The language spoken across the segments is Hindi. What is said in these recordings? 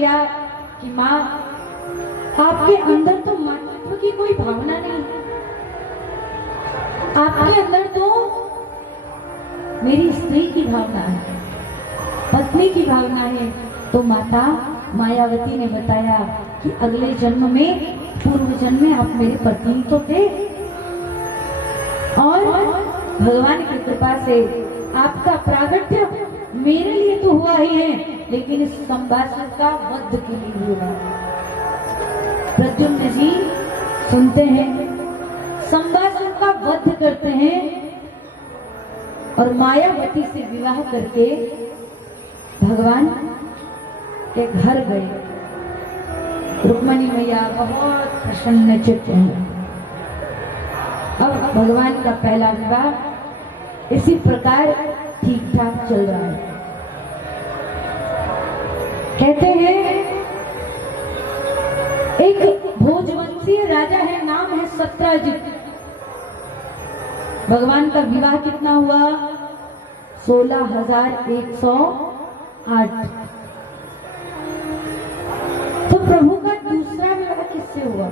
लिया कि माँ आपके अंदर तो मातृत्व की कोई भावना नहीं, आपके अंदर तो मेरी स्त्री की भावना है, पत्नी की भावना है। तो माता मायावती ने बताया कि अगले जन्म में, पूर्व जन्म में आप मेरे पति तो थे और भगवान की कृपा से आपका प्रागट्य मेरे लिए तो हुआ ही है, लेकिन इस संभाषण का वध के लिए हुआ। प्रद्युम्न जी सुनते हैं, संभाषण का वध करते हैं और मायावती से विवाह करके भगवान के घर गए। रुक्मणी मैया बहुत प्रसन्न चित्त हैं। अब भगवान का पहला विवाह इसी प्रकार ठीक ठाक चल रहा है। कहते हैं एक भोजवंशीय राजा है, नाम है सत्राजित। भगवान का विवाह कितना हुआ? 16,108। तो प्रभु का दूसरा विवाह किससे हुआ?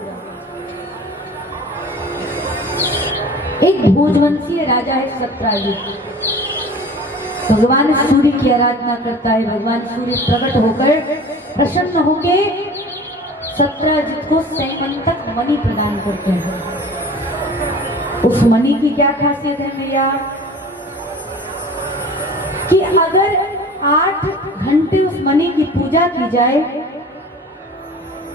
एक भोजवंशीय राजा है सत्राजित। भगवान सूर्य की आराधना करता है। भगवान सूर्य प्रकट होकर प्रसन्न होकर सत्राजित को सैकंतक मणि प्रदान करते हैं। उस मणि की क्या खासियत है मेरे आप, कि अगर 8 घंटे उस मणि की पूजा की जाए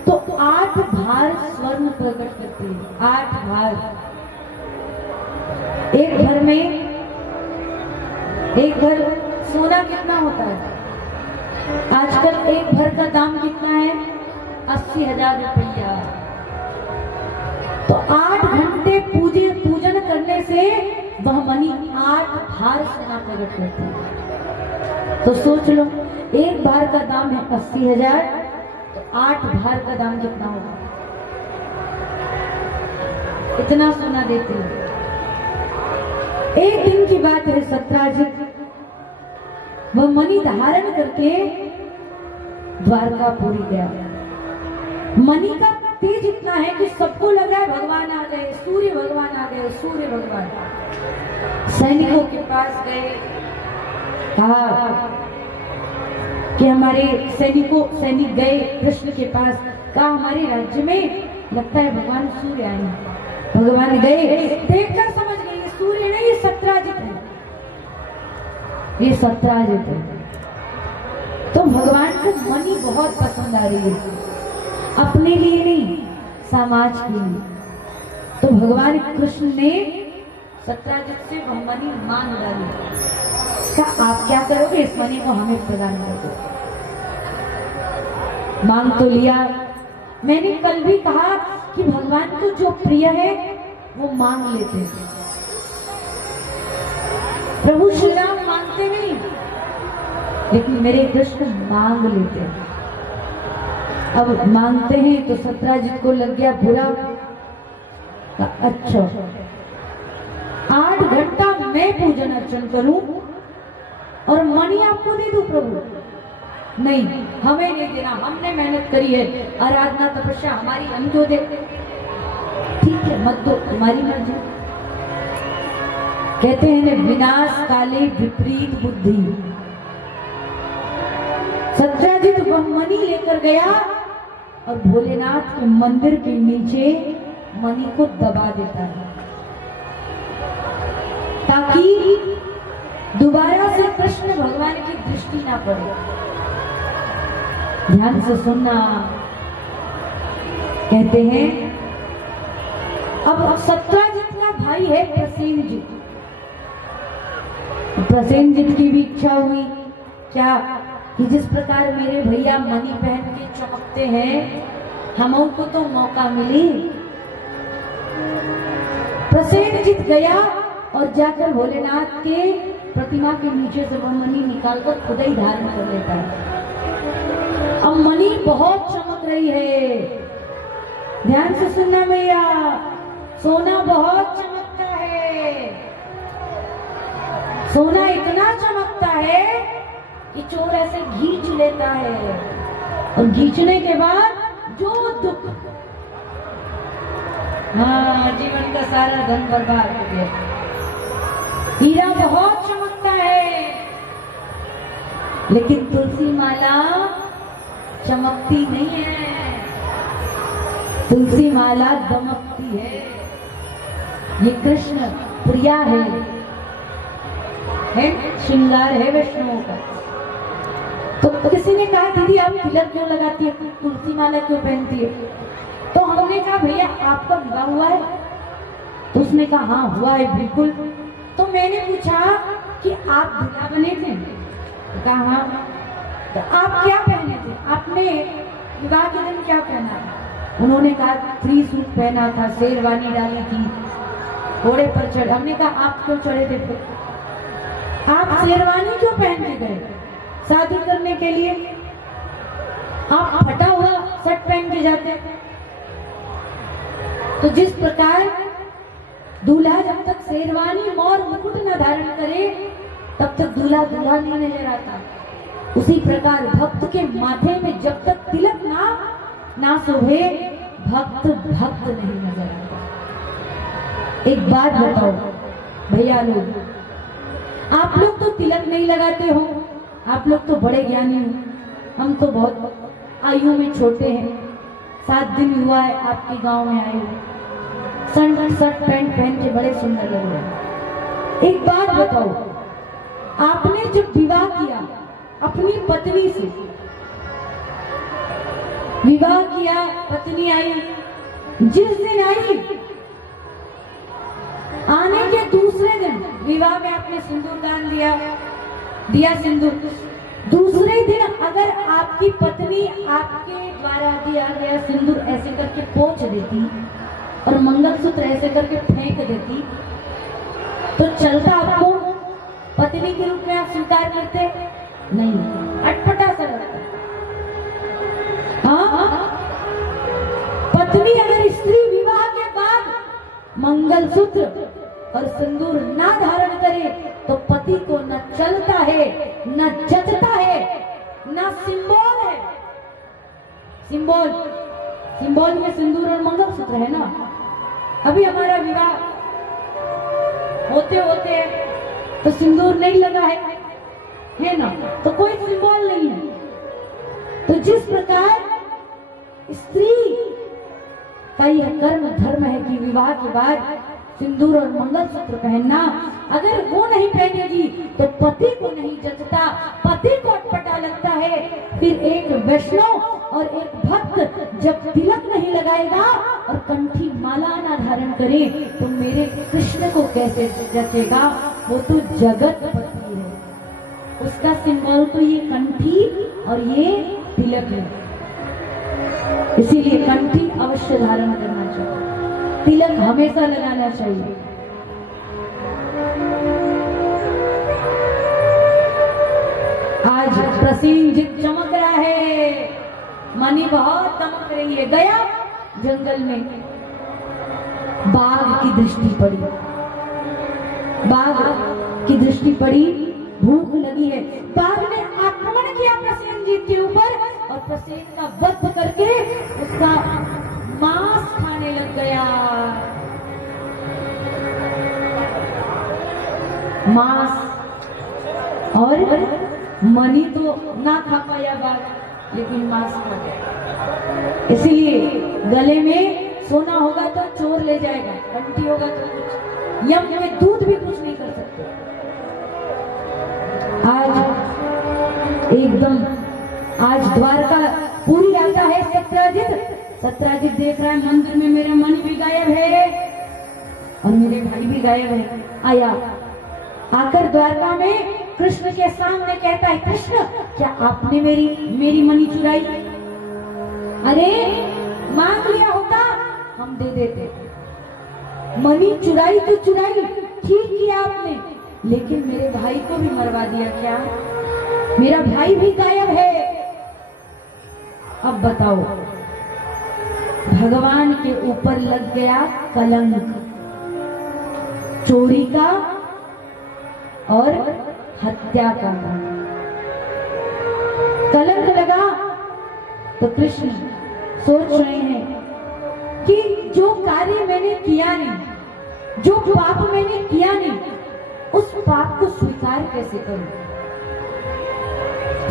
तो 8 भार स्वर्ण प्रकट करती है। 8 भार। एक घर में, एक भर सोना कितना होता है आजकल? एक भर का दाम कितना है? 80,000 रुपया। तो 8 घंटे पूजन करने से वह मणि 8 भार सोना प्रकट करता है। तो सोच लो, एक भार का दाम है 80,000, तो 8 भार का दाम कितना होगा? इतना सोना देते हैं। एक दिन की बात है, सत्राजित वह मणि धारण करके द्वारकापुरी गया। मणि का तेज इतना है कि सबको लगा है भगवान आ गए, सूर्य भगवान आ गए, सूर्य भगवान। सैनिकों के पास गए, कहा कि हमारे सैनिक गए कृष्ण के पास, कहा हमारे राज्य में लगता है भगवान सूर्य आए। भगवान गए, देखकर समझ गए ये सूर्य नहीं, ये सत्राजित है, ये सत्राजित है। तो भगवान को मणि बहुत पसंद आ रही है, अपने लिए नहीं, समाज के लिए। तो भगवान कृष्ण ने सत्राजित से वह मणि मांग डाली। क्या आप क्या करोगे? इस मणि को हमें प्रदान कर दो। मांग तो लिया। मैंने कल भी कहा कि भगवान को जो प्रिय है वो मांग लेते हैं। प्रभु श्री राम मांगते नहीं, लेकिन मेरे कृष्ण मांग लेते हैं। अब मांगते हैं तो सत्राजित को लग गया बुरा। अच्छा, 8 घंटा मैं पूजन अर्चन करूं और मणि आपको दे दूं? प्रभु नहीं, हमें नहीं देना, हमने मेहनत करी है, आराधना तपस्या हमारी, हम क्यों दे? ठीक है, मत दो, तुम्हारी मर्जी। कहते हैं ना, विनाश काले विपरीत बुद्धि। सत्राजित वह मणि लेकर गया और भोलेनाथ के मंदिर के नीचे मणि को दबा देता है, ताकि दोबारा से कृष्ण भगवान की दृष्टि ना पड़े। ध्यान से सुनना। कहते हैं अब सत्राजित का भाई है प्रसेनजित। प्रसेनजित की भी इच्छा हुई क्या कि जिस प्रकार मेरे भैया मणि पहन के चमकते हैं, हमको तो मौका मिली। प्रसेनजित गया और जाकर भोलेनाथ के प्रतिमा के नीचे से वह मणि निकालकर खुद ही धारण कर लेता है। अब मणि बहुत चमक रही है। ध्यान से सुनना भैया, सोना बहुत चमकता है। सोना इतना चमकता है कि चोर ऐसे खींच लेता है। और खींचने के बाद जो दुख, हाँ, जीवन का सारा धन बर्बाद हो गया। हीरा बहुत चमकता है, लेकिन तुलसी माला चमकती नहीं है, तुलसी माला दमकती है। ये कृष्ण प्रिया है, श्रृंगार है वैष्णवों का। तो किसी ने कहा दीदी आप तिलक क्यों लगाती है, तुलसी माला क्यों पहनती है? तो हमने कहा भैया आपका विवाह हुआ है? तो उसने कहा हाँ हुआ है बिल्कुल। तो मैंने पूछा कि आप दूल्हा बने थे? कहा हाँ। तो आप क्या पहने थे, आपने विवाह के दिन क्या पहना था? उन्होंने कहा 3 सूट पहना था, शेरवानी डाली थी, घोड़े पर चढ़े। हमने कहा आप क्यों चढ़े थे फिर? आप शेरवानी क्यों पहन के गए शादी करने के लिए? आप फटा हुआ शर्ट पहन के जाते। तो जिस प्रकार दूल्हा जब तक शेरवानी और मुकुट न धारण करे तब तक दूल्हा दूल्हा नहीं नजर आता, उसी प्रकार भक्त के माथे में जब तक तिलक ना शोभे भक्त भक्त नहीं नजर आता। एक बात बताओ भैया लोग, आप लोग तो तिलक नहीं लगाते हो, आप लोग तो बड़े ज्ञानी हो, हम तो बहुत आयु में छोटे हैं। 7 दिन हुआ है आपके गांव में आए हुए, शर्ट पैंट पहन के बड़े सुंदर लग रहे हैं। एक बात बताओ, आपने जब विवाह किया अपनी पत्नी से, विवाह किया, पत्नी आई, जिस दिन आई आने के दूसरे दिन विवाह में आपने सिंदूर दान दिया सिंदूर। दूसरे दिन अगर आपकी पत्नी आपके द्वारा दिया गया सिंदूर ऐसे करके पोंछ देती और मंगलसूत्र ऐसे करके फेंक देती तो चलता? आपको पत्नी के रूप में आप स्वीकार करते? नहीं, अटपटा सा लगता। हाँ, पत्नी अगर स्त्री विवाह के बाद मंगलसूत्र और सिंदूर ना धारण करे तो पति को न चलता है, न जचता है, न सिंबल है। सिंबल में सिंदूर और मंगलसूत्र है ना। अभी हमारा विवाह होते तो सिंदूर नहीं लगा है ना, तो कोई सिंबल नहीं है। तो जिस प्रकार स्त्री का यह कर्म धर्म है कि विवाह के बाद सिंदूर और मंगलसूत्र पहनना, अगर वो नहीं पहनेगी तो पति को नहीं जचता, पति को अटपटा लगता है। फिर एक वैष्णव और एक भक्त जब तिलक नहीं लगाएगा और कंठी माला ना धारण करे तो मेरे कृष्ण को कैसे जचेगा? वो तो जगत पति है, उसका सिंबल तो ये कंठी और ये तिलक है। इसीलिए कंठी अवश्य धारण करना चाहिए, तिलक हमेशा लगाना चाहिए। आज प्रसेनजीत चमक रहा है, मनी बहुत चमक रही है। गया जंगल में, बाघ की दृष्टि पड़ी, भूख लगी है। बाघ ने आक्रमण किया प्रसेनजीत के ऊपर और प्रसेन का वध करके उसका मांस खाने लग गया। मांस, और मनी तो ना खा पाया बाघ, लेकिन मांस खा गया। इसीलिए गले में सोना होगा तो चोर ले जाएगा, कंठी होगा तो कुछ, यम में दूध भी कुछ नहीं कर सकते। आज द्वारका पूरी आता है सत्यजित देख रहा है मंदिर में मेरा मन भी गायब है और मेरे भाई भी गायब है। आया, आकर द्वारका में कृष्ण के सामने कहता है, कृष्ण क्या आपने मेरी मणि चुराई? अरे मांग लिया होता हम दे देते। मणि चुराई तो चुराई, ठीक किया आपने, लेकिन मेरे भाई को भी मरवा दिया। क्या? मेरा भाई भी गायब है। अब बताओ, भगवान के ऊपर लग गया कलंक, चोरी का और हत्या का कलंक लगा। तो कृष्ण सोच रहे हैं कि जो कार्य मैंने किया नहीं, जो पाप मैंने किया नहीं, उस पाप को स्वीकार कैसे करूं।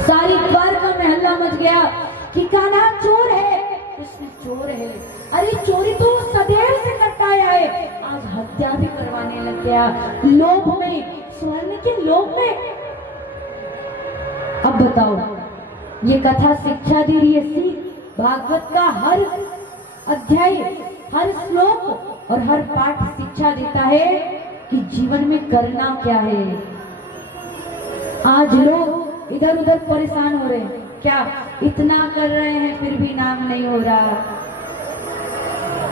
सारी द्वारका में हल्ला मच गया कि कान्हा चोर है, कृष्ण चोर है। अरे चोरी तो सदैव से करता आया है, आज हत्या भी करवाने लग गया, लोभ में, स्वर्ण के लोभ में। अब बताओ, ये कथा शिक्षा दे रही है, सीख। भागवत का हर अध्याय, हर श्लोक और हर पाठ शिक्षा देता है कि जीवन में करना क्या है। आज लोग इधर उधर परेशान हो रहे हैं, क्या इतना कर रहे हैं फिर भी नाम नहीं हो रहा,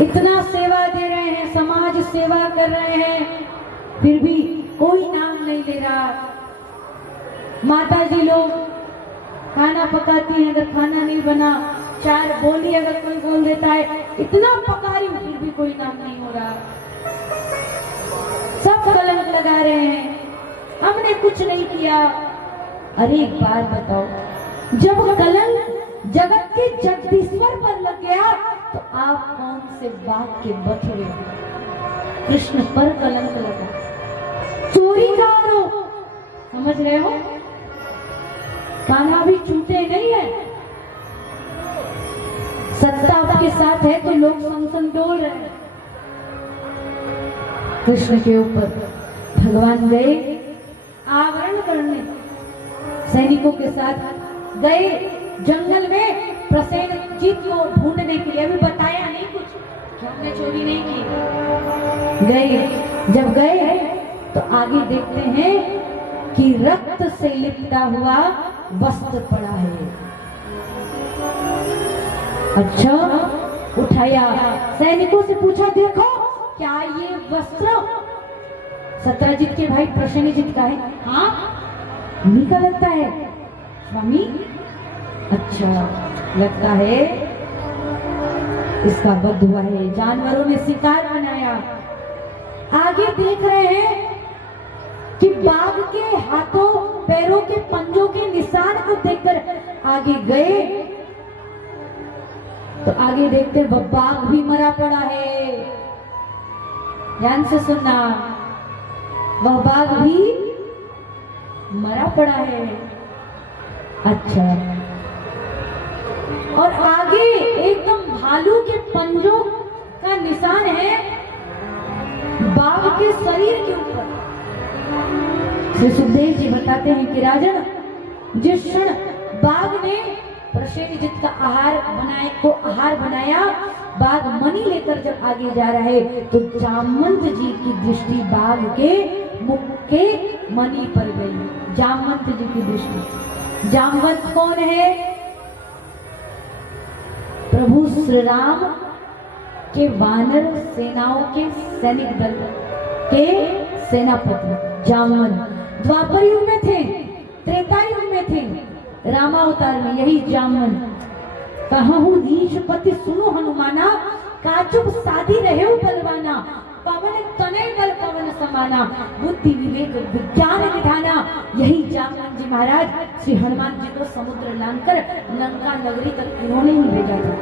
इतना सेवा दे रहे हैं, समाज सेवा कर रहे हैं, फिर भी कोई नाम नहीं ले रहा। माता जी लोग खाना पकाती हैं, अगर खाना नहीं बना, चार बोली अगर कोई बोल देता है, इतना पका रही हूं फिर भी कोई नाम नहीं हो रहा। सब कलंक लगा रहे हैं, हमने कुछ नहीं किया। अरे एक बात बताओ, जब कलंक जगत के जगदीश्वर पर लग गया तो आप कौन से बात के बछड़े। कृष्ण पर कलंक लगा, चोरी का आरोप, समझ रहे हो। कान्हा भी छूटे नहीं है, सत्ता आपके साथ है तो लोग संसन डोल रहे हैं। कृष्ण के ऊपर भगवान गए आवरण करने, सैनिकों के साथ गए जंगल में प्रसेनजीत को ढूंढने के लिए। अभी बताया नहीं कुछ, हमने चोरी नहीं की। गए, जब गए तो आगे देखते हैं कि रक्त से लिपटा हुआ वस्त्र पड़ा है। अच्छा, उठाया, सैनिकों से पूछा, देखो क्या ये वस्त्र सत्यजीत के भाई प्रसेनजीत का है? हाँ, उन्हीं का लगता है स्वामी। अच्छा, लगता है इसका वध हुआ है, जानवरों ने शिकार बनाया। आगे देख रहे हैं कि बाघ के हाथों पैरों के पंजों के निशान को देखकर आगे गए तो आगे देखते बाघ भी मरा पड़ा है। ध्यान से सुनना, वह बाघ भी मरा पड़ा है। अच्छा, और आगे एकदम भालू के पंजों का निशान है बाघ के शरीर के ऊपर। श्री सुखदेव जी बताते हैं कि राजन, जिस क्षण बाघ ने प्रसेनजीत का आहार बनाया, बाघ मणि लेकर जब आगे जा रहा है तो जामवंत जी की दृष्टि बाघ के मुख के मणि पर गई। जामवंत जी की दृष्टि, जामवंत कौन है? प्रभु श्री राम के वानर सेनाओं के सैनिक दल के सेनापति जामवंत। द्वापर युग में थे, त्रेता युग में थे, रामावतार में यही जामवंत। कहूँ नीचपति सुनो हनुमाना, काचुप साधी रहे बलवाना, पवन तनय बल पवन समाना, बुद्धि विवेक विज्ञान निधाना। यही जामवंत जी महाराज श्री हनुमान जी को समुद्र लांघकर लंका नगरी तक इन्होंने ही भेजा था।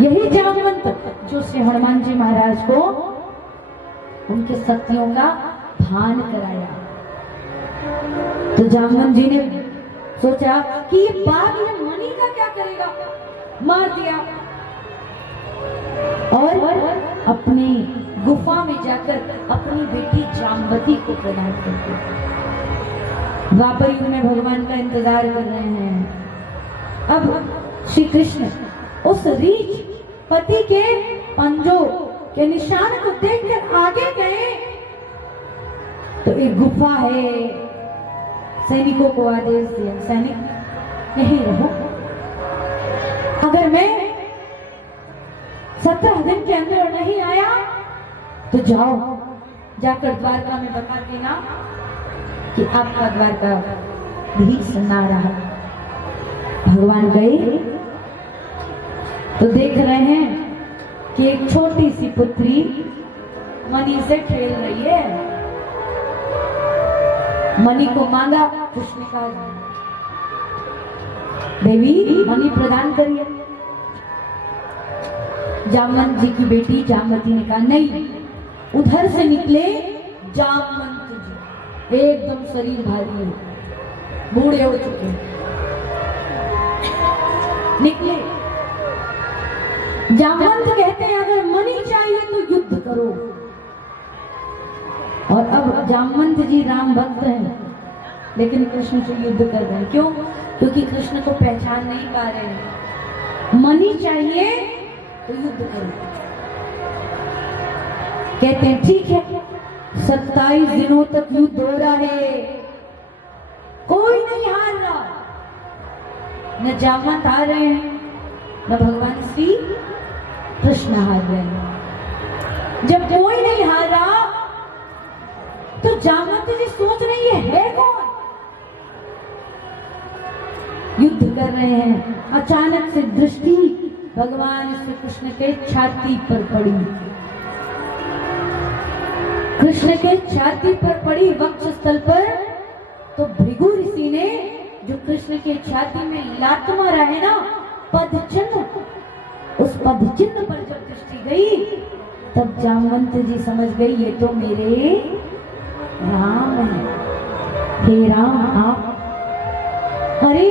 यही जामवंत जो श्री हनुमान जी महाराज को उनके शक्तियों का भान कराया। तो जामवंत जी ने सोचा कि ये बाघ ने मणि का क्या करेगा, मार दिया और अपनी गुफा में जाकर अपनी बेटी जामवती को प्रदान कर दिया। द्वापर युग में भगवान का इंतजार कर रहे हैं। अब श्री कृष्ण उस रीछ पति के पंजों के निशान को देखकर आगे गए तो एक गुफा है। सैनिकों को आदेश दिया, सैनिक यहीं रहो, अगर मैं 17 दिन के अंदर नहीं आया तो जाओ, जाकर द्वारका में बता देना कि आपका द्वारका भी सुना रहा। भगवान गए तो देख रहे हैं कि एक छोटी सी पुत्री मणि से खेल रही है। मणि को मांगा, कृष्ण का देवी मणि प्रदान करिए। जामवंत जी की बेटी जामवती ने कहा नहीं। उधर से निकले जामवंत जी, एकदम शरीर भारी है, बूढ़े हो चुके निकले। जामवंत कहते हैं अगर मणि चाहिए तो युद्ध करो। और अब जामवंत जी राम भक्त हैं, लेकिन कृष्ण से युद्ध कर रहे हैं। क्यों? क्योंकि कृष्ण को पहचान नहीं पा रहे हैं। मणि चाहिए तो युद्ध करो। कहते हैं ठीक है, 27 दिनों तक युद्ध हो रहा है, कोई नहीं हार रहा। न जामवंत आ रहे हैं, न भगवान श्री कृष्ण हार रहे हैं। जब कोई नहीं हार रहा तो जामवंत जी सोच रहे ये है कौन? युद्ध कर रहे हैं। अचानक से दृष्टि भगवान श्री कृष्ण के छाती पर पड़ी। कृष्ण के छाती पर पड़ी, वक्षस्थल पर। तो भृगु ऋषि ने जो कृष्ण के छाती में लात मारा है ना, पदचिन्ह, उस पदचिन्ह पर जब दृष्टि गई तब जामवंत जी समझ गई ये तो मेरे राम है। हे राम आप, अरे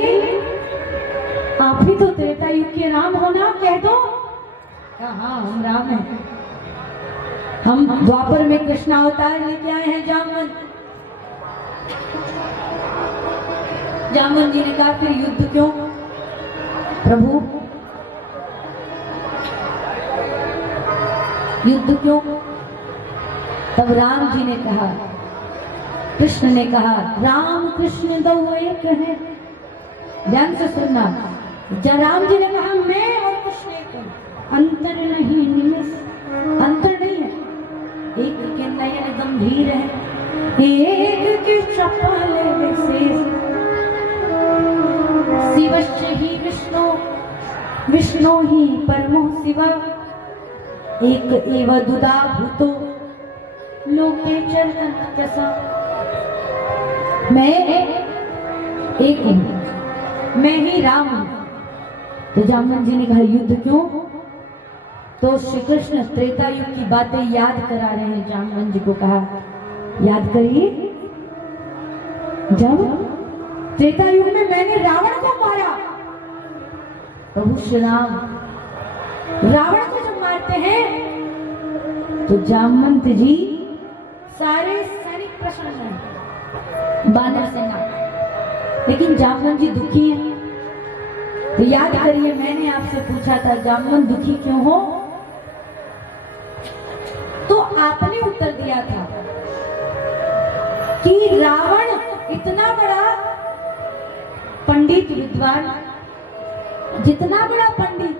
आप ही तो त्रेता युग के राम हो ना, कह दो। हाँ हम राम हैं, हम द्वापर में कृष्ण अवतार लेके आए हैं जामवंत। जामवंत जी ने कहा फिर युद्ध क्यों प्रभु, युद्ध क्यों? तब राम जी ने कहा, कृष्ण ने कहा, राम कृष्ण दो एक है। ध्यान से सुनना। राम जी ने कहा मैं और कृष्ण एक हूं, अंतर नहीं निमिष, अंतर नहीं है। एक के नयन गंभीर है, एक के चपल विशेष। शिवश्च ही विष्णु, विष्णु ही परमो शिव। एक एव दुदा भूतो लोके चरण दशा। मैं एक हूं, मैं ही राम हूं। तो जामवंत जी ने कहा युद्ध क्यों? तो श्री कृष्ण त्रेता युग की बातें याद करा रहे हैं। जामवंत जी को कहा याद करिए, जब त्रेता युग में मैंने रावण को मारा। प्रभु श्री राम रावण को जब मारते हैं तो जामवंत जी सारे सैनिक प्रसन्न हैं, बानर सेना, लेकिन जामवंत जी दुखी हैं। तो याद करिए, मैंने आपसे पूछा था जामवंत दुखी क्यों हो, तो आपने उत्तर दिया था कि रावण इतना बड़ा पंडित विद्वान, जितना बड़ा पंडित,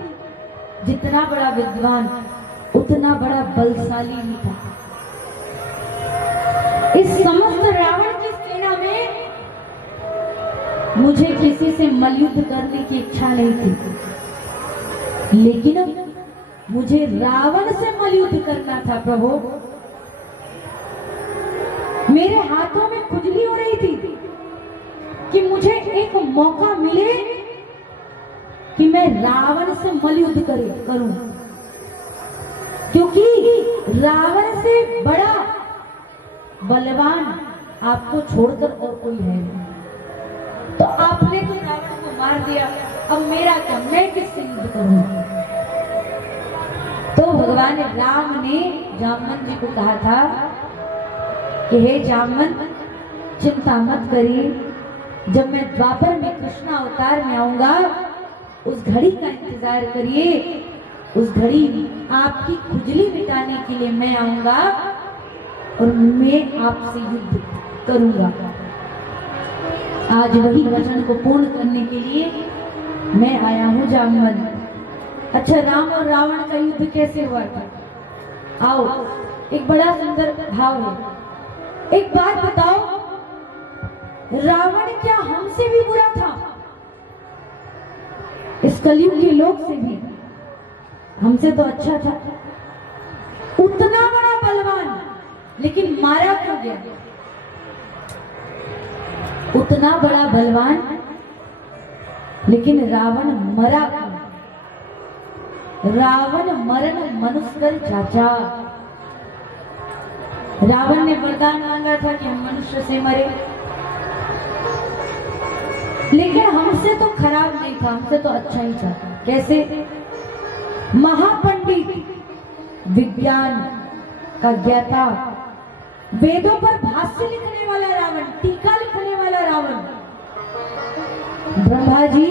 जितना बड़ा विद्वान, उतना बड़ा बलशाली नहीं था। इस समस्त रावण की सेना में मुझे किसी से मलयुद्ध करने की इच्छा नहीं थी, लेकिन मुझे रावण से मलयुद्ध करना था। प्रभु मेरे हाथों में खुजली हो रही थी कि मुझे एक मौका मिले कि मैं रावण से मलयुद्ध करूं, क्योंकि रावण से बड़ा बलवान आपको छोड़कर और कोई है नहीं। तो आपने तो रावण को मार दिया, अब मेरा क्या, मैं किससे युद्ध करूं? तो भगवान राम ने जामवंत जी को कहा था कि हे जामवंत, चिंता मत करिए, जब मैं द्वापर में कृष्ण अवतार में आऊंगा उस घड़ी का इंतजार करिए। उस घड़ी आपकी खुजली मिटाने के लिए मैं आऊंगा और मैं आपसे युद्ध करूंगा। आज वही वचन को पूर्ण करने के लिए मैं आया हूं जामवंत। अच्छा, राम और रावण का युद्ध कैसे हुआ था? आओ, एक बड़ा सुंदर भाव है। एक बात बताओ, रावण क्या हमसे भी बुरा था? इस कलयुग के लोग से भी हमसे तो अच्छा था। उतना बड़ा बलवान, लेकिन मारा क्यों गया? उतना बड़ा बलवान लेकिन रावण मरा क्यों? रावण मरण मनुष्य चाचा। रावण ने वरदान मांगा था कि हम मनुष्य से मरे, लेकिन हमसे तो खराब नहीं था, हमसे तो अच्छा ही था। कैसे? महापंडित, विज्ञान का ज्ञाता, वेदों पर भाष्य लिखने वाला रावण, टीका लिखने वाला रावण। ब्रह्मा जी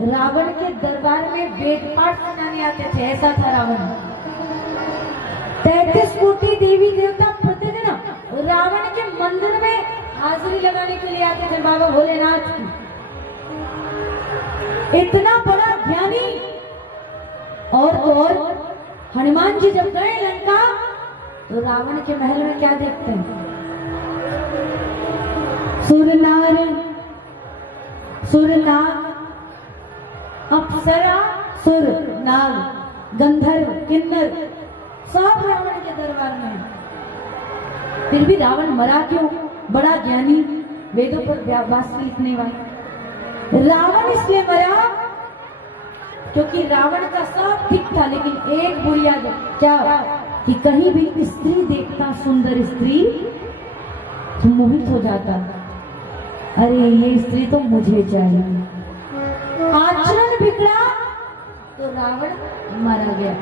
रावण के दरबार में वेद पाठ सुनाने आते थे, ऐसा था रावण। 33 कोटि देवी देवता प्रतिदिन रावण के मंदिर में हाजिरी लगाने के लिए आते थे बाबा भोलेनाथ की। इतना बड़ा ज्ञानी। और हनुमान जी जब गए लंका तो रावण के महल में क्या देखते हैं? सुरनाग, अप्सरा, सुर नाग, गंधर्व, किन्नर, सब रावण के दरबार में। फिर भी रावण मरा क्यों? बड़ा ज्ञानी, वेदों पर भाष्य लिखने वाला। रावण इसलिए मरा क्योंकि रावण का सब ठीक था, लेकिन एक बुरी आदत क्या? कि कहीं भी स्त्री देखता, सुंदर स्त्री, तो मोहित हो जाता। अरे ये स्त्री तो मुझे चाहिए। आचरण बिगड़ा तो रावण मारा गया।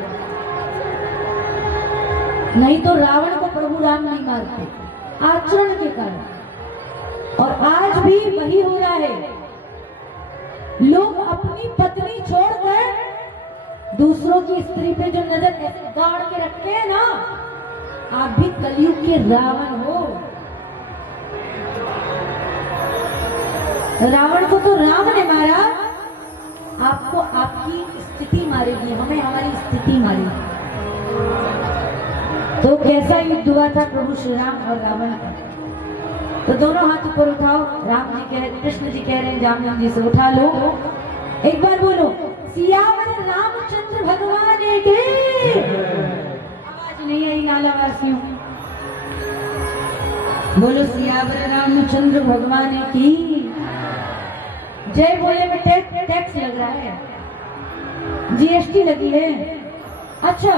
नहीं तो रावण को प्रभु राम नहीं मारते, आचरण के कारण। और आज भी वही हो रहा है। लोग अपनी पत्नी छोड़कर दूसरों की स्त्री पे जो नजर ऐसे गाड़ के रखते हैं ना, आप भी कलयुग के रावण हो। रावण को तो राम ने मारा, आपको आपकी स्थिति मारेगी, हमें हमारी स्थिति मारेगी। तो कैसा युद्ध हुआ था प्रभु श्री राम और रावण का? तो दोनों हाथ ऊपर उठाओ। राम जी कह, कृष्ण जी कह रहे हैं जामनंद जी से, उठा लो, एक बार बोलो, सियावर रामचंद्र भगवान के। आवाज नहीं आई नालावासियों, बोलो सियावर रामचंद्र भगवान की जय। बोले में टैक्स लग रहा है, जीएसटी लगी है। अच्छा,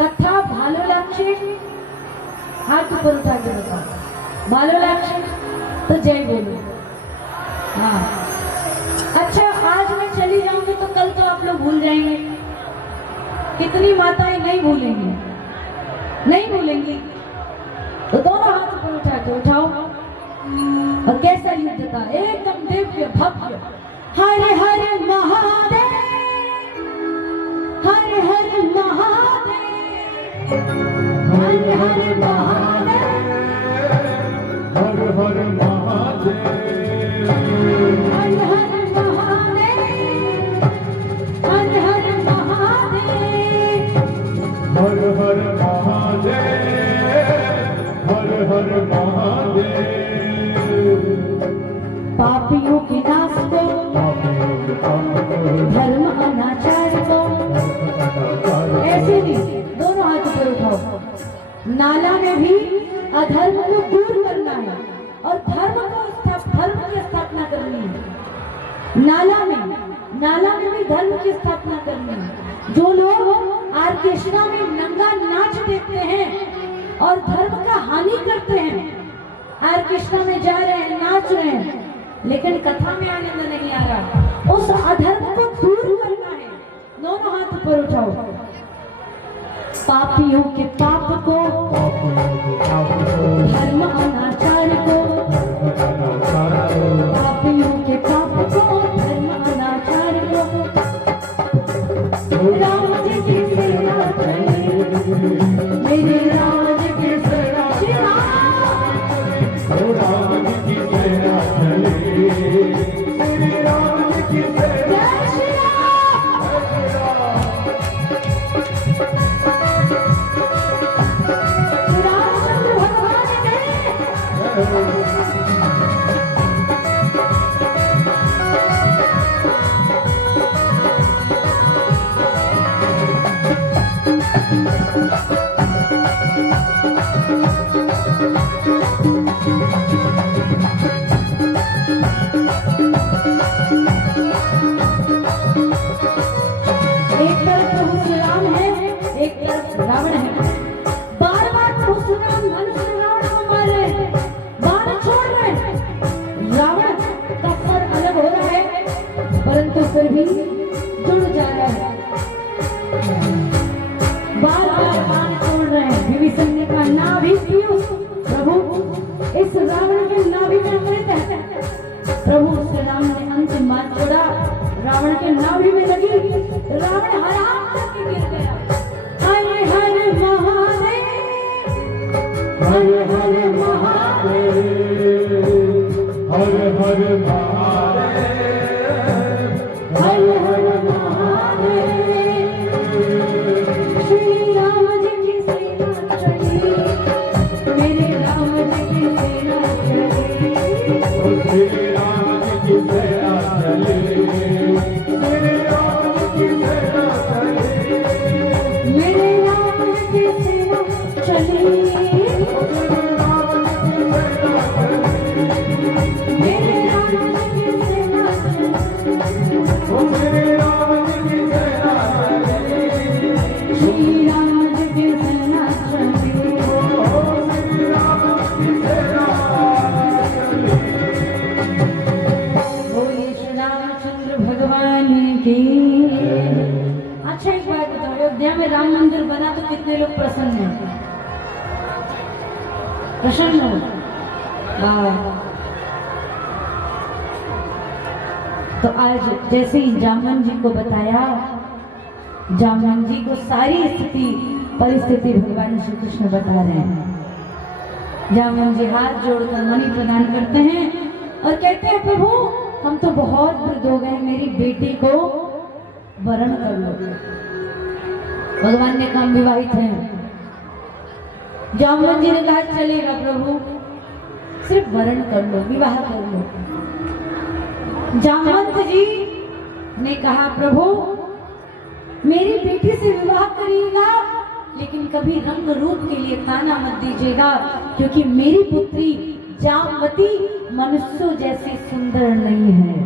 कथा भालोलाक्षी, हाथ ऊपर उठा के बताओ, भालोलाक्षी तो जय बोलो। हाँ, अच्छा, आज मैं चली जाऊंगी तो कल तो आप लोग भूल जाएंगे। कितनी माताएं नहीं भूलेंगी? नहीं भूलेंगी। तो दोनों हाथ ऊपर उठा के उठाओ। और कैसा युद्ध था, एकदम दिव्य भव्य। हरे हरे महादेव, हरे हरे महादेव, हरे हरे महादेव, हर हर महादेव, हरे हरे महादेव, हरे हरे महादेव, हर हर महादेव, हर हर महादेव। पापियों के नाश को, धर्म अनाचार को, ऐसे नहीं, दोनों हाथ ऊपर उठाओ। नाला में भी अधर्म को दूर करना है और धर्म की स्थापना करनी है। नाला में भी धर्म की स्थापना करनी है। जो लोग ऑर्केस्ट्रा में नंगा नाच देखते हैं और धर्म का हानि करते हैं, ऑर्केस्ट्रा में जा रहे हैं, नाच रहे हैं, लेकिन कथा में आनंद नहीं आ रहा, उस अधर्म को दूर करना है। दोनों हाथ ऊपर उठाओ। पापियों के पाप को, धर्म अनाचार को, पापियों के पाप को, धर्म अनाचार को, राम जी की सेवा चले, मेरे राज की सेवा चले, राम की सेवा चले, मेरे राम की सेवा। परंतु फिर भी जुड़ जा रहा है, बार बार बाण छोड़ रहे हैं। विभीषण ने कहा नाभि पीयूष, प्रभु इस रावण के नाभि में अमृत है। प्रभु श्री राम ने अंतिम बात छोड़ा, रावण के नाभि में लगी, रावण हराम करके गिर गया। हरे हरे महादेव, हरे हरे महादेव, हरे हरे महादेव, हरे हरे महादेव। श्री राम जी की सेना चली, मेरे राम जी की सेना चली, श्री राम जी की सेना चली, श्री राम जी की सेना चली, मेरे राम जी की सेना चली, मेरे राम जी की सेना चली, श्री राम जी की सेना चली, श्री राम जी की सेना चली। श्री राम जी की सेना चली। बोलिए श्री रामचंद्र भगवान की। अच्छा एक बात बताओ, अयोध्या में राम मंदिर बना तो कितने लोग प्रसन्न हैं? प्रसन्न हो? वाह। तो आज जैसे ही जामवन जी को बताया, जामवन जी को सारी स्थिति परिस्थिति भगवान श्री कृष्ण बता रहे हैं। जामवन जी हाथ जोड़कर मणि प्रदान करते हैं और कहते हैं प्रभु हम तो बहुत वृद्ध हो गए, मेरी बेटी को वरण कर लो। भगवान ने कहा विवाहित हैं। जामवन जी ने कहा चलेगा प्रभु, सिर्फ वरण कर लो, विवाह कर लो। जामवंत जी ने कहा प्रभु मेरी बेटी से विवाह करिएगा, लेकिन कभी रंग रूप के लिए ताना मत दीजिएगा, क्योंकि मेरी पुत्री जामवती मनुष्यों जैसी सुंदर नहीं है।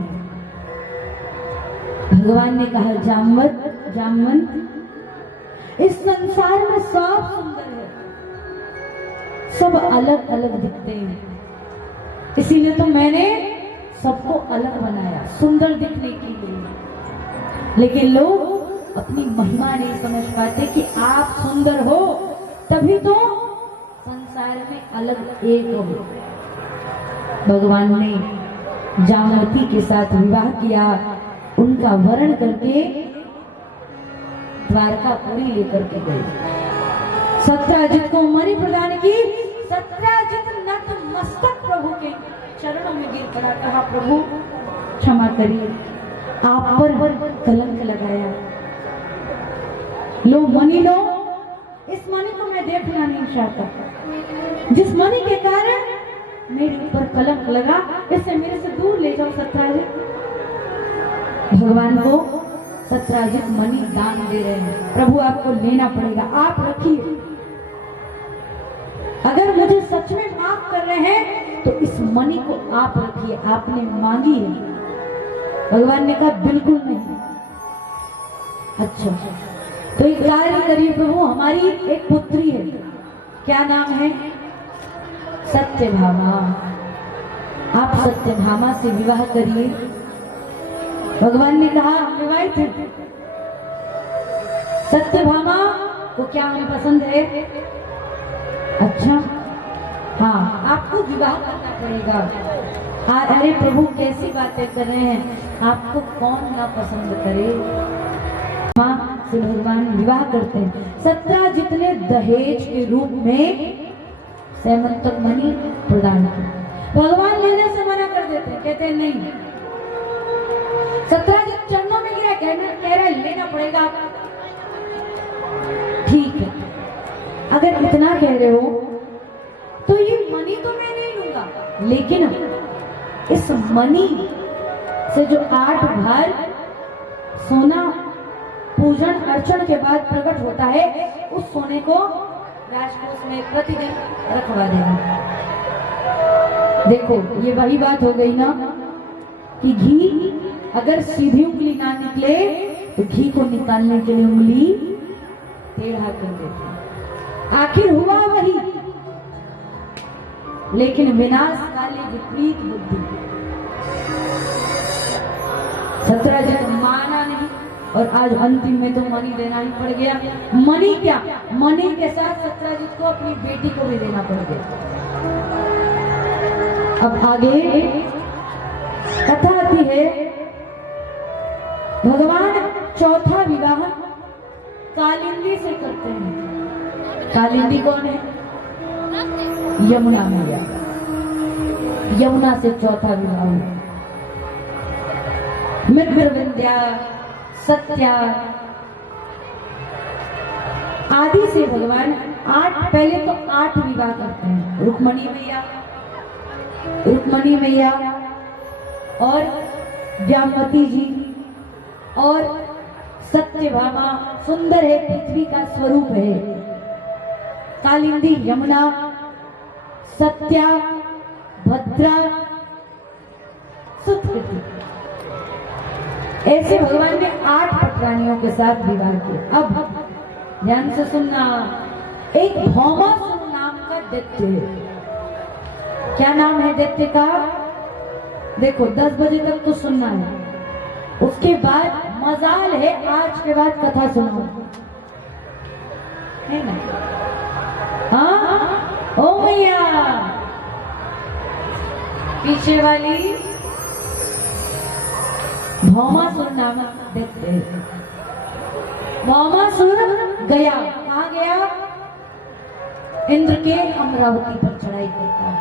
भगवान ने कहा जामवंत इस संसार में सब सुंदर है, सब अलग अलग दिखते हैं, इसीलिए तो मैंने सबको अलग बनाया सुंदर दिखने के लिए। लेकिन लोग अपनी महिमा नहीं समझ पाते कि आप सुंदर हो तभी तो संसार में अलग एक हो। भगवान ने जामवती के साथ विवाह किया, उनका वरण करके द्वारकापुरी लेकर के गए। सत्राजित को मणि प्रदान की। सत्राजित नतमस्तक प्रभु के चरणों में गिर पड़ा, कहा प्रभु क्षमा करिए, आप पर कलंक लगाया, लो मणि लो, इस मणि को मैं देखना नहीं चाहता, जिस मणि के कारण मेरे ऊपर कलंक लगा, इसे मेरे से दूर ले जाओ सत्राजित। भगवान को सत्राजित मणि दान दे रहे हैं। प्रभु आपको लेना पड़ेगा, आप रखिए, अगर मुझे सच में माफ कर रहे हैं तो इस मणि को आप रखिए, आपने मांगी है। भगवान ने कहा बिल्कुल नहीं। अच्छा तो एक कार्य करिए प्रभु, हमारी एक पुत्री है, क्या नाम है? सत्यभामा। आप सत्यभामा से विवाह करिए। भगवान ने कहा हम विवाहित हैं। सत्यभामा को क्या हमें पसंद है? अच्छा हाँ, आपको विवाह करना पड़ेगा। अरे प्रभु कैसी बातें कर रहे हैं, आपको कौन ना पसंद करे। माँ से भगवान विवाह करते हैं। सत्राजित ने दहेज के रूप में सैमंतक मणि प्रदान किया। भगवान लेने से मना कर देते, कहते नहीं। सत्राजित चरणों में गिरा, कह रहा है लेना पड़ेगा। ठीक है, अगर इतना कह रहे हो तो ये मणि तो मैं नहीं लूंगा, लेकिन इस मणि से जो 8 भार सोना पूजन अर्चन के बाद प्रकट होता है, उस सोने को राजकोष में प्रतिदिन रखवा देना। देखो ये वही बात हो गई ना कि घी अगर सीधी उंगली ना निकले तो घी को निकालने के लिए उंगली टेढ़ा कर देते। आखिर हुआ वही, लेकिन विनाश काले विपरीत बुद्धि। सत्यराज माना नहीं और आज अंतिम में तो मनी देना ही पड़ गया। मनी क्या, मनी के साथ सत्यराज को अपनी बेटी को भी देना पड़ गया। अब आगे कथा आती है, भगवान चौथा विवाह कालिंदी से करते हैं। कालिंदी कौन है? यमुना मैया। यमुना से चौथा विवाह हुआ। मित्रविंध्या, सत्या आदि से भगवान पहले तो 8 विवाह करते हैं। रुक्मणी मैया और व्यामवती जी और सत्यभामा, सुंदर है, पृथ्वी का स्वरूप है। कालिंदी, यमुना, सत्या, भद्रा, सुतकृति, ऐसे भगवान ने 8 पटरानियों के साथ विवाह किया। अब ध्यान से सुनना, एक भौमासुर नाम का दैत्य है। क्या नाम है दैत्य का? देखो 10 बजे तक तो सुनना है, उसके बाद मजाल है आज के बाद कथा सुनो, है ना? हाँ ओ मैया, पीछे वाली भौमासुर नामक दैत्य है। भौमासुर गया, कहाँ गया? इंद्र के अमरावती पर चढ़ाई करता है।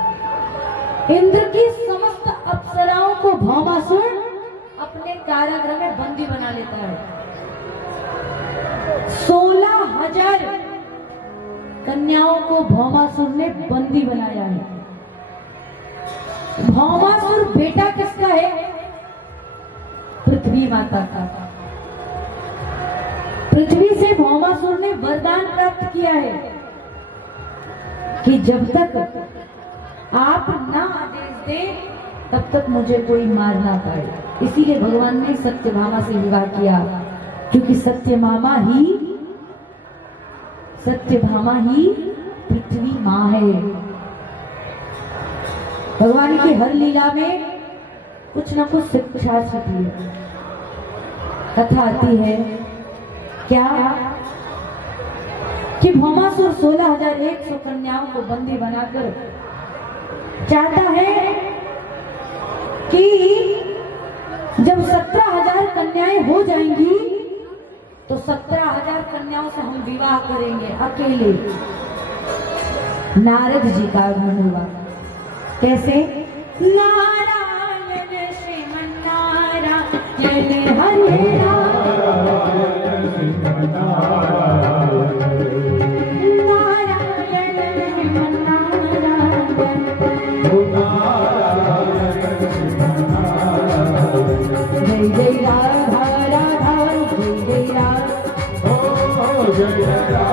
इंद्र की समस्त अप्सराओं को भौमासुर अपने कारागृह में बंदी बना लेता है। 16,000 कन्याओं को भौमासुर ने बंदी बनाया है। भौमासुर बेटा किसका है? पृथ्वी माता का। पृथ्वी से भौमासुर ने वरदान प्राप्त किया है कि जब तक आप ना आदेश दे तब तक मुझे कोई मार ना पाए। इसीलिए भगवान ने सत्यभामा से विवाह किया, क्योंकि सत्यभामा ही पृथ्वी माँ है। भगवान की हर लीला में कुछ ना कुछ शिक्षा छिपी है। कथा आती है क्या कि भौमासुर 16,100 कन्याओं को बंदी बनाकर चाहता है कि जब 17,000 कन्याएं हो जाएंगी तो 17,000 कन्याओं से हम विवाह करेंगे अकेले। नारद जी का आगमन हुआ। कैसे? नारायण श्रीमन्नारायण हरे जय राधा राधा जय राधा, जय राधा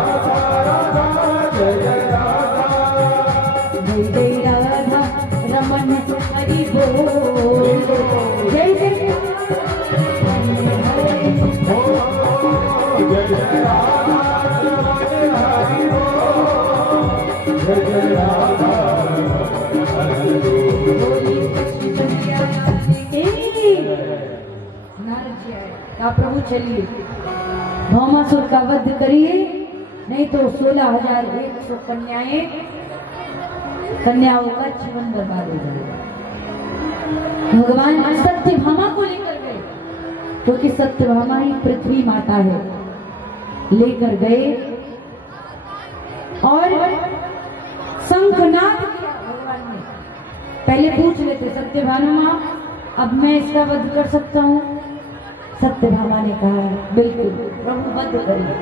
राधा जय राधा, जय राधा रमन हरि बोल, जय जय क्या प्रभु चलिए भौमासुर का वध करिए, नहीं तो 16,100 कन्याओं का जीवन बर्बाद हो जाएगा। भगवान सत्यभामा को लेकर गए, क्योंकि सत्यभामा ही पृथ्वी माता है। लेकर गए और शंखनाद किया भगवान ने। पहले पूछ लेते सत्यभामा, अब मैं इसका वध कर सकता हूँ? सत्यभामा ने कहा बिल्कुल प्रभु वध करिए।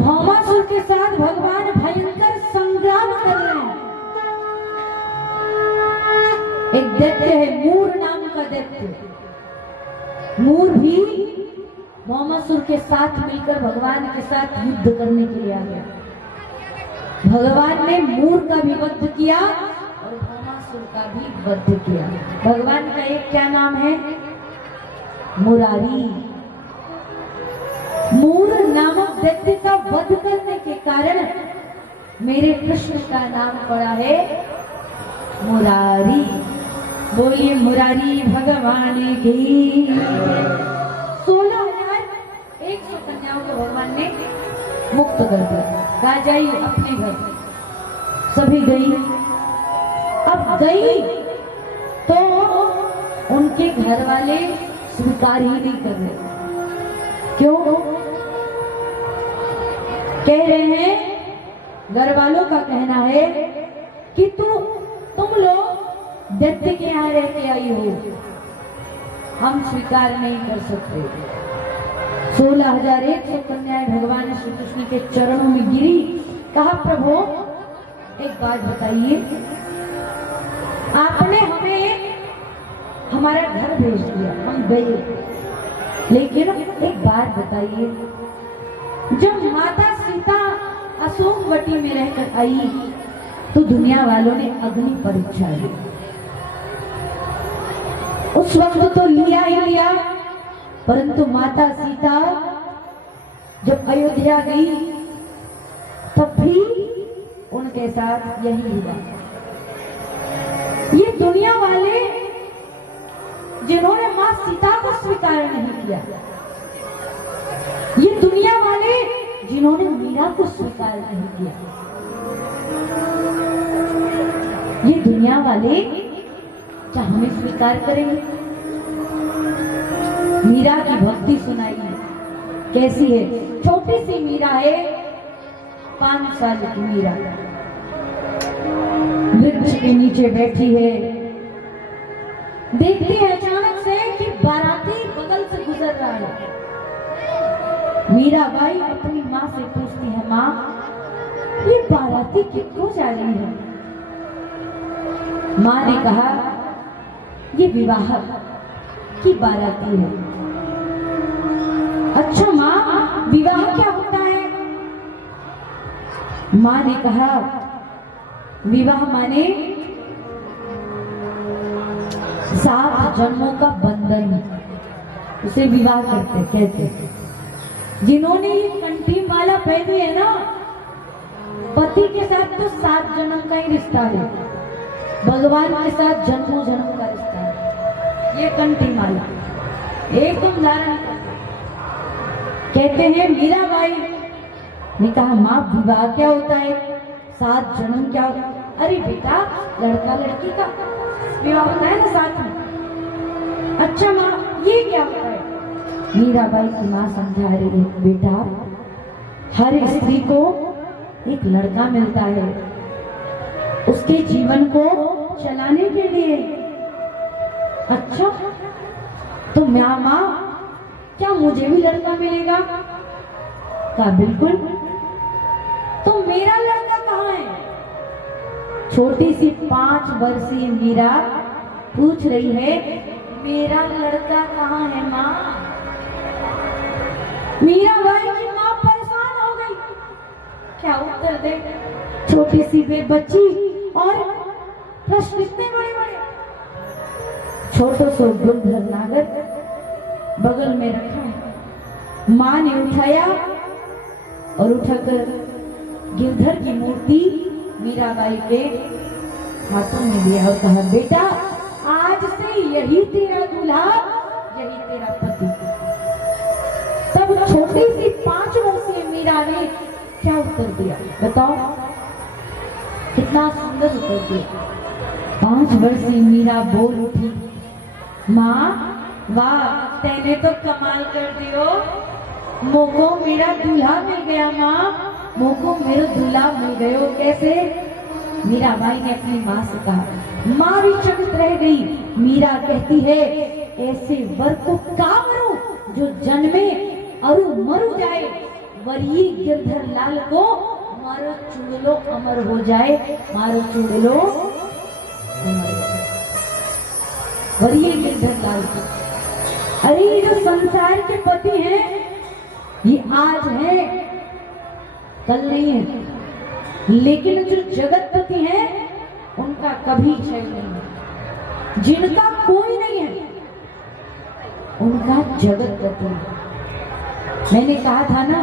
भौमासुर के साथ भगवान भयंकर संग्राम कर रहे हैं। एक दैत्य है मूर नाम का दैत्य। मूर भी भौमासुर के साथ मिलकर भगवान के साथ युद्ध करने के लिए आ गया। भगवान ने मूर का भी वध किया और भौमासुर का भी वध किया। भगवान का एक क्या नाम है? मुरारी। मूर नामक दैत्य का वध करने के कारण मेरे कृष्ण का नाम पड़ा है मुरारी। बोलिए मुरारी भगवान की। 16,100 कन्याओं को भगवान ने मुक्त कर दिया। कहा जाइए अपने घर। सभी गई। अब गई तो उनके घर वाले स्वीकार ही नहीं कर रहे। क्यों? कह रहे हैं, घर वालों का कहना है कि तुम लोग दैत्य के यहाँ रह के आई हो, हम स्वीकार नहीं कर सकते। 16,100 कन्याएं भगवान श्री कृष्ण के चरणों में गिरी। कहा, प्रभु एक बात बताइए, आपने हमें हमारा घर भेज दिया, हम गए, लेकिन एक बात बताइए, जब माता सीता अशोकवटी में रहकर आई तो दुनिया वालों ने अग्नि परीक्षा ली। उस वक्त तो लिया ही लिया, परंतु माता सीता जब अयोध्या गई तब भी उनके साथ यही हुआ। ये दुनिया वाले जिन्होंने मां सीता को स्वीकार नहीं किया, ये दुनिया वाले जिन्होंने मीरा को स्वीकार नहीं किया, ये दुनिया वाले क्या हमें स्वीकार करेंगे? मीरा की भक्ति सुनाई कैसी है। छोटी सी मीरा है, 5 साल की मीरा, वृक्ष के नीचे बैठी है। देखती है अचानक से कि बाराती बगल से गुजर रहा है। मीराबाई अपनी माँ से पूछती है, माँ ये बाराती किसको जा रही है? माँ ने कहा, ये विवाह की बाराती है। अच्छा माँ, विवाह क्या होता है? माँ ने कहा, विवाह माने 7 जन्मों का बंधन, उसे विवाह कहते हैं। जिन्होंने ये कंठी माला पहनी है ना, पति के साथ तो 7 जन्म का ही रिश्ता है, भगवान के साथ जन्मों जन्म का रिश्ता है। ये कंठी माला एकदम धारण कहते हैं। मीराबाई ने कहा, माँ विवाह क्या होता है? 7 जन्म क्या होता है? अरे बेटा, लड़का लड़की का विवाह होता है ना साथ में। अच्छा माँ, ये क्या होता है? मीराबाई की माँ समझा रही है, बेटा हर स्त्री को एक लड़का मिलता है उसके जीवन को चलाने के लिए। अच्छा तो माँ क्या मुझे भी लड़का मिलेगा? कहा बिल्कुल। तो मेरा लड़का कहाँ है? छोटी सी 5 वर्षीय मीरा पूछ रही है, मेरा लड़का कहाँ है माँ? मीराबाई की माँ परेशान हो गई, क्या उत्तर दे? छोटी सी बच्ची और प्रश्न इतने बड़े बड़े। छोटो सो गुलधर नागर बगल में रखा। माँ ने उठाया और उठाकर गिरधर की मूर्ति मीराबाई के हाथों में दिया और कहा, बेटा आज से यही तेरा दूल्हा, यही तेरा पति। तब छोटी सी 5 वर्षीय मीरा ने क्या उत्तर दिया बताओ? कितना सुंदर उत्तर दिया। 5 वर्षीय मीरा बोल उठी, माँ वाह, तेने तो कमाल कर दियो, मोको मेरा दूल्हा मिल गया माँ, मोको मेरा दूल्हा मिल गयो। कैसे? मीराबाई ने अपनी माँ से कहा। माँ भी चकित रह गई। मीरा कहती है, ऐसे वर को क्या करूं जो जन्मे अरु मरु जाए, वरी गिरधर लाल को मारो चुड़लो अमर हो जाए, मारो चुड़लो वरी गिरधर लाल को। अरे ये जो संसार के पति हैं, ये आज है कल नहीं है, लेकिन जो जगतपति हैं उनका कभी क्षय नहीं है। जिनका कोई नहीं है उनका जगतपति है। मैंने कहा था ना,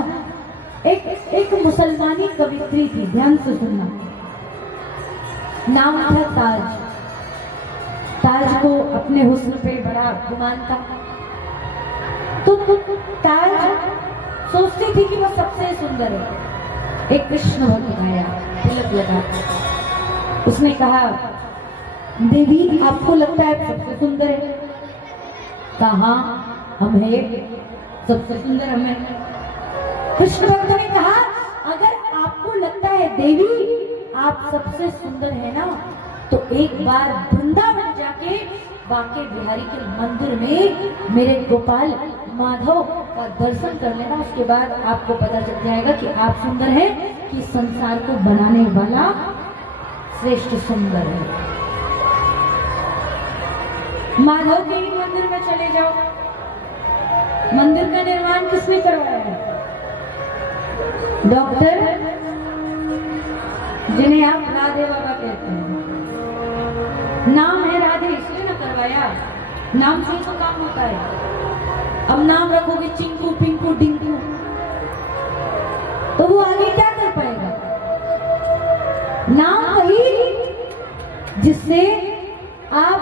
एक मुसलमानी कवित्री थी, ध्यान से सुनना, नाम था ताज। ताज को अपने हुस्न पे बड़ा गुमान था। तो ताज सोचती थी कि वह सबसे सुंदर है। एक कृष्ण भक्त आया, तिलक लगा, उसने कहा, देवी आपको लगता है सबसे सुंदर है? कहा, हम है सबसे सुंदर हमें। कृष्ण भक्त ने कहा, अगर आपको लगता है देवी आप सबसे सुंदर है ना, तो एक बार वृंदावन जाके बांके बिहारी के मंदिर में मेरे गोपाल माधव का दर्शन कर लेना। उसके बाद आपको पता चल जाएगा कि आप सुंदर हैं कि संसार को बनाने वाला श्रेष्ठ सुंदर है। माधव के ही मंदिर में चले जाओ। मंदिर का निर्माण किसने करवाया है? डॉक्टर, जिन्हें आप राधे बाबा कहते हैं। नाम है राधे इसलिए ना करवाया, नाम से तो काम होता है। अब नाम रखोगे चिंकू पिंकू डिंकू, तो वो आगे क्या कर पाएगा? नाम वही जिससे आप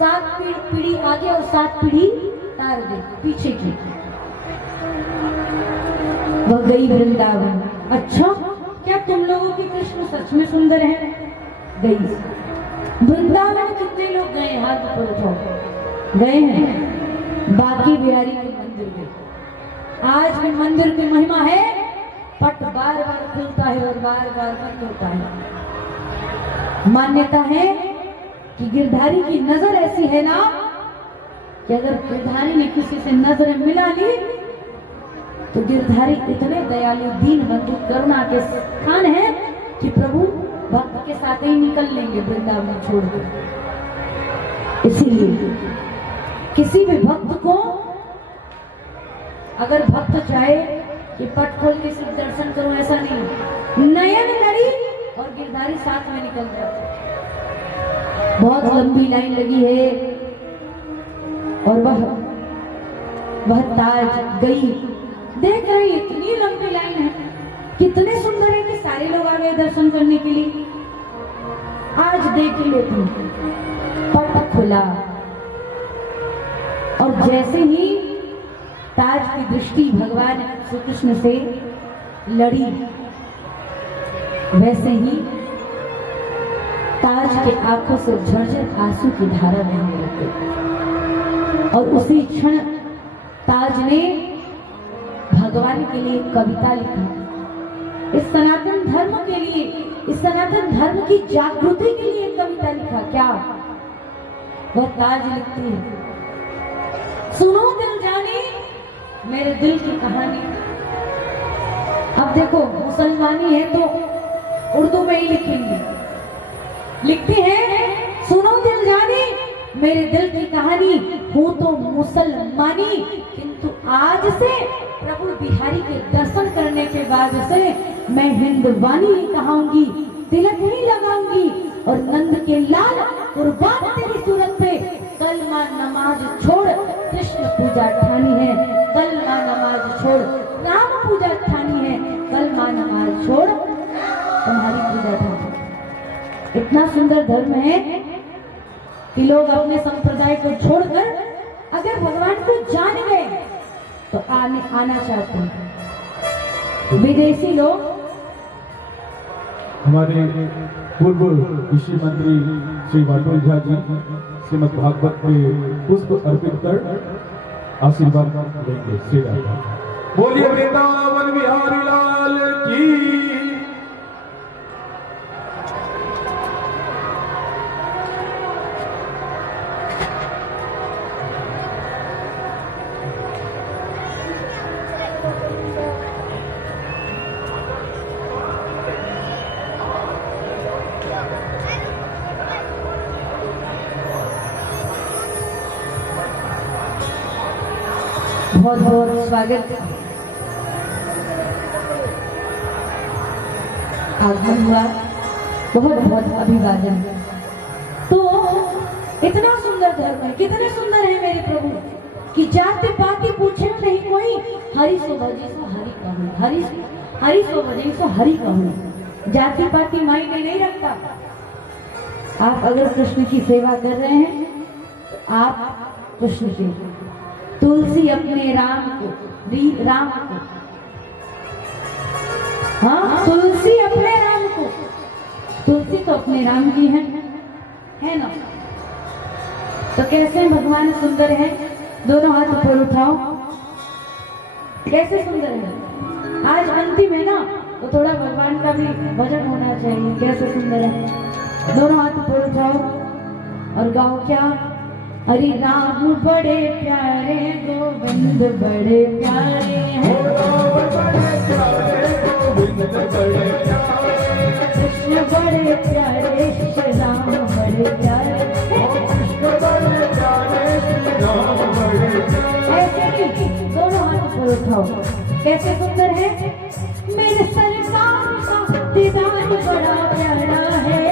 7 पीढ़ी आगे और 7 पीढ़ी टाल दे पीछे की। वह गई वृंदावन। अच्छा, क्या तुम लोगों के कृष्ण सच में सुंदर है? गई वृंदावन। कितने लोग गए? हाथ ऊपर उठाओ। गए हैं बांके बिहारी के मंदिर में। आज भी मंदिर की महिमा है, पट बार बार खुलता है और बार बार बंद होता है। मान्यता है कि गिरधारी की नजर ऐसी है ना कि अगर गिरधारी ने किसी से नजरें मिला ली तो गिरधारी इतने दयालु दीन बंधु करुणा के स्थान है कि प्रभु भक्त के साथ ही निकल लेंगे वृंदावन छोड़कर। इसीलिए किसी भी भक्त को अगर भक्त चाहे कि पट खोल के सिर्फ दर्शन करो, ऐसा नहीं। नयन लड़ी और गिरधारी साथ में निकल जाते। बहुत लंबी लाइन लगी है और वह ताज गई। देख रही इतनी लंबी लाइन है, कितने सुंदर है कि सारे लोग आ गए दर्शन करने के लिए। आज देख लेती पट खुला और जैसे ही ताज की दृष्टि भगवान श्री कृष्ण से लड़ी, वैसे ही ताज के आंखों से झरझर आंसू की धारा बहने लगी और उसी क्षण ताज ने भगवान के लिए कविता लिखा। इस सनातन धर्म के लिए, इस सनातन धर्म की जागृति के लिए कविता लिखा। क्या वह ताज लिखती है, सुनो दिल जानी मेरे दिल की कहानी। अब देखो मुसलमानी है तो उर्दू में ही लिखेंगे। लिखती है, सुनो दिल जानी मेरे दिल की कहानी, हूँ तो मुसलमानी किंतु आज से प्रभु बिहारी के दर्शन करने के बाद से मैं हिंदवानी ही कहूंगी, तिलक ही लगाऊंगी और नंद के लाल कुर्बान तेरी सूरत पे कलमा नमाज छोड़ कृष्ण पूजा ठानी है, कलमा नमाज छोड़ राम पूजा ठानी है, कलमा नमाज छोड़ तुम्हारी पूजा ठानी। इतना सुंदर धर्म है कि लोग अपने संप्रदाय को छोड़कर अगर भगवान को जान गए तो आना चाहते हैं। विदेशी लोग हमारे पूर्व कृषि मंत्री श्री वाटुल झा जी श्रीमद भागवत के पुष्प अर्पित कर आशीर्वाद देंगे। श्री राधा बोलिए वृंदावन बिहारी लाल की। बहुत बहुत स्वागत। आगमन हुआ, बहुत बहुत अभिवादन। तो इतना सुंदर धर्म है, कितने सुंदर है मेरे प्रभु कि जाति पाति पूछे नहीं कोई, हरि सो भजे सो हरि कहूँ, हरि सो भजे सो हरि कहूँ। जाति पाति मायने नहीं रखता। आप अगर कृष्ण की सेवा कर रहे हैं आप कृष्ण जी, तुलसी अपने राम को, राम को, हाँ तुलसी अपने राम को, तुलसी तो अपने राम की है ना। तो कैसे भगवान सुंदर है, दोनों हाथ ऊपर उठाओ, कैसे सुंदर है। आज अंतिम है ना, तो थोड़ा भगवान का भी भजन होना चाहिए, कैसे सुंदर है। दोनों हाथ ऊपर उठाओ और गाओ क्या, हरि राम बड़े प्यारे, गोविंद बड़े प्यारे हैं, कृष्ण बड़े प्यारे, श्री राम बड़े प्यारे। ऐसे नहीं, दोनों हाथ ऊपर उठाओ, कैसे सुंदर है। मेरे सरकार का दीदार बड़ा प्यारा है,